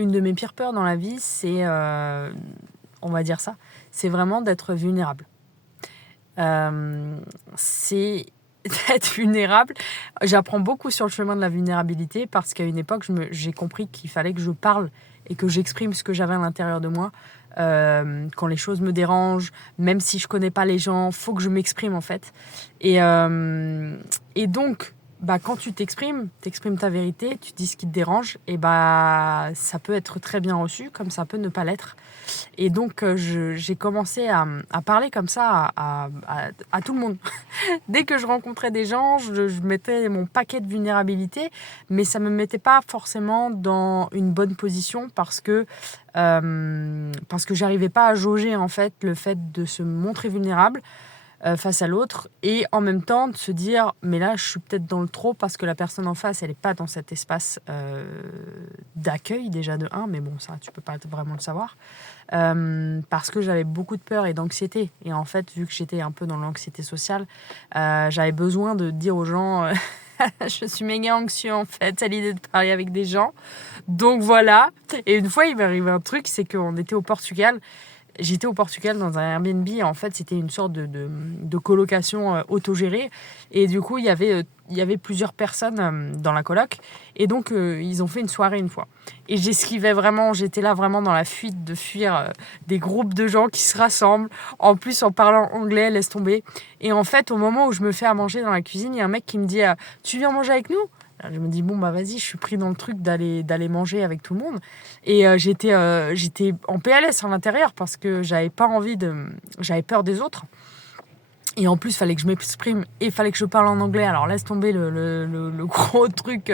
Une de mes pires peurs dans la vie, c'est, on va dire ça, c'est vraiment d'être vulnérable. C'est d'être vulnérable. J'apprends beaucoup sur le chemin de la vulnérabilité parce qu'à une époque, j'ai compris qu'il fallait que je parle et que j'exprime ce que j'avais à l'intérieur de moi. Quand les choses me dérangent, même si je connais pas les gens, faut que je m'exprime en fait. Et donc, quand tu t'exprimes ta vérité, tu dis ce qui te dérange, et ça peut être très bien reçu, comme ça peut ne pas l'être. Et donc, j'ai commencé à parler comme ça à tout le monde. Dès que je rencontrais des gens, je mettais mon paquet de vulnérabilité, mais ça me mettait pas forcément dans une bonne position parce que j'arrivais pas à jauger en fait le fait de se montrer vulnérable face à l'autre et en même temps de se dire mais là je suis peut-être dans le trop parce que la personne en face elle est pas dans cet espace d'accueil déjà de 1, mais bon ça tu peux pas vraiment le savoir parce que j'avais beaucoup de peur et d'anxiété et en fait vu que j'étais un peu dans l'anxiété sociale j'avais besoin de dire aux gens je suis méga anxieux en fait à l'idée de parler avec des gens, donc voilà. Et une fois il m'est arrivé un truc, c'est qu'on était au Portugal. J'étais au Portugal dans un Airbnb. En fait, c'était une sorte de colocation autogérée. Et du coup, il y avait plusieurs personnes dans la coloc. Et donc, ils ont fait une soirée une fois. Et j'esquivais vraiment, j'étais là vraiment dans la fuite de fuir des groupes de gens qui se rassemblent. En plus, en parlant anglais, laisse tomber. Et en fait, au moment où je me fais à manger dans la cuisine, il y a un mec qui me dit tu viens manger avec nous ? Je me dis, bon, vas-y, je suis pris dans le truc d'aller manger avec tout le monde. Et j'étais en PLS à l'intérieur parce que j'avais peur des autres. Et en plus, il fallait que je m'exprime et il fallait que je parle en anglais. Alors laisse tomber le gros truc.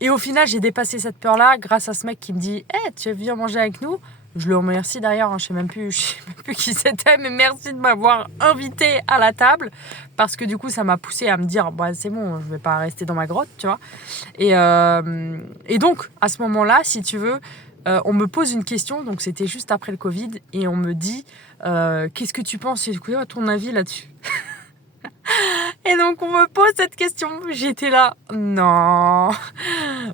Et au final, j'ai dépassé cette peur-là grâce à ce mec qui me dit tu viens manger avec nous ? Je le remercie d'ailleurs, je sais même plus qui c'était, mais merci de m'avoir invité à la table parce que du coup ça m'a poussé à me dire c'est bon, je vais pas rester dans ma grotte, tu vois. Et donc à ce moment-là, si tu veux, on me pose une question, donc c'était juste après le Covid, et on me dit qu'est-ce que tu penses, c'est quoi ton avis là-dessus? Et donc on me pose cette question, j'étais là, non.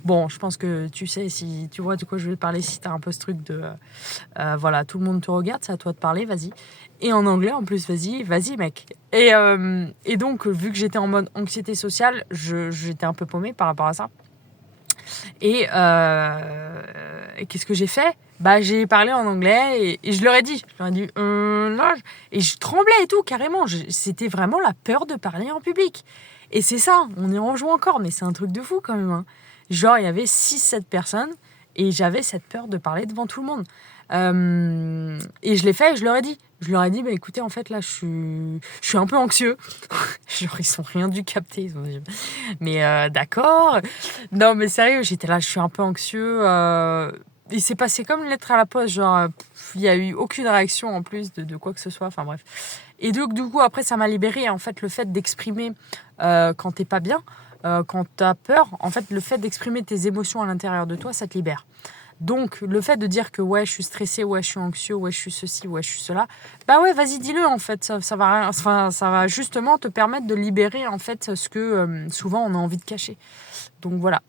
Bon, je pense que tu sais, si tu vois de quoi je vais parler, si t'as un peu ce truc de voilà, tout le monde te regarde, c'est à toi de parler, vas-y. Et en anglais en plus, vas-y mec. Et donc vu que j'étais en mode anxiété sociale, j'étais un peu paumée par rapport à ça. Et qu'est-ce que j'ai fait ? J'ai parlé en anglais et je leur ai dit non, et je tremblais et tout, carrément. C'était vraiment la peur de parler en public. Et c'est ça, on y rejoint encore, mais c'est un truc de fou quand même. Hein. Genre, il y avait 6-7 personnes et j'avais cette peur de parler devant tout le monde. Et je l'ai fait et je leur ai dit. Écoutez, en fait, là, je suis un peu anxieux. Genre, ils sont rien dû capter. Ils ont dit, mais d'accord. Non, mais sérieux, j'étais là, je suis un peu anxieux. Il s'est passé comme une lettre à la poste. Genre, il n'y a eu aucune réaction en plus de quoi que ce soit. Enfin, bref. Et donc, du coup, après, ça m'a libérée. En fait, le fait d'exprimer quand t'es pas bien, quand t'as peur, en fait, le fait d'exprimer tes émotions à l'intérieur de toi, ça te libère. Donc, le fait de dire que ouais, je suis stressée, ouais, je suis anxieux, ouais, je suis ceci, ouais, je suis cela, ouais, vas-y, dis-le en fait. Ça va justement te permettre de libérer en fait ce que souvent on a envie de cacher. Donc voilà.